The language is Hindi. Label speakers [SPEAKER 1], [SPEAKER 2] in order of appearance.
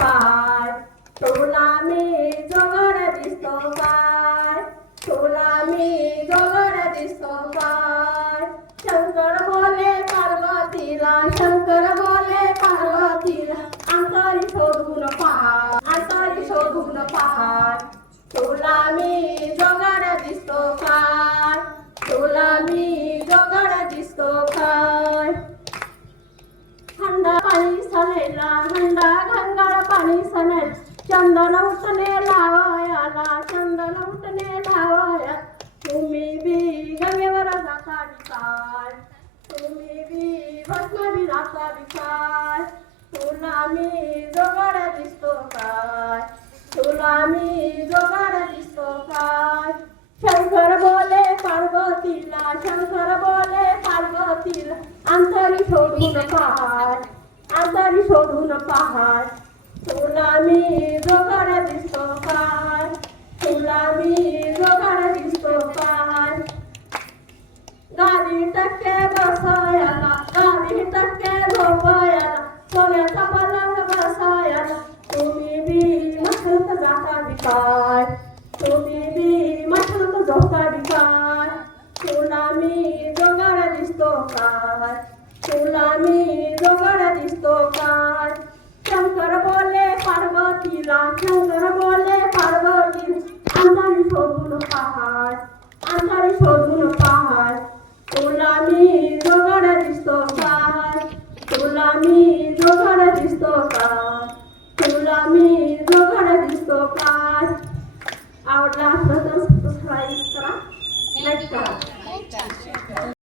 [SPEAKER 1] পাহাড় তবু নামে জগর বিস্তপার তবু নামে জগর বিস্তপার শঙ্কর বলে পার্বতীরা, শঙ্কর বলে পার্বতীরা আন্তরি সগুণ পাহাড় আন্তরি সগুণ পাহাড়। তবু নামে জগর चंदन उठणे लावायाला चंदन उठणे लावाया तुम्ही बी गंगेवर जाता काय तुम्ही बी भस्मी जाता काय तुला मी जोगाड दिसतो काय तुला मी जोगाड दिसतो काय शंकर बोले पार्वतीला शंकर बोले पार्वतीला अंतरी शोधून पहाड अंतरी शोधून पहाड तुला मी जोगाड दिसतो काय तुला मी जोगाड दिसतो काय गाडी टक्के बसायला गाडी टक्के झोपायला सोन्याचा पलंग बसायला तुम्ही बी मशरूत जाता काय तुम्ही बी मशरूत झोपा काय तुला मी जोगाड दिसतो काय तुला मी जोगाड दिसतो काय शंकर शोधून पहाड तुला मी जोगाड दिसतो काय तुला मी जोगाड दिसतो काय तुला मी जोगाड दिसतो काय आवडला असलं तर सबस्क्राईब करा लाईक करा।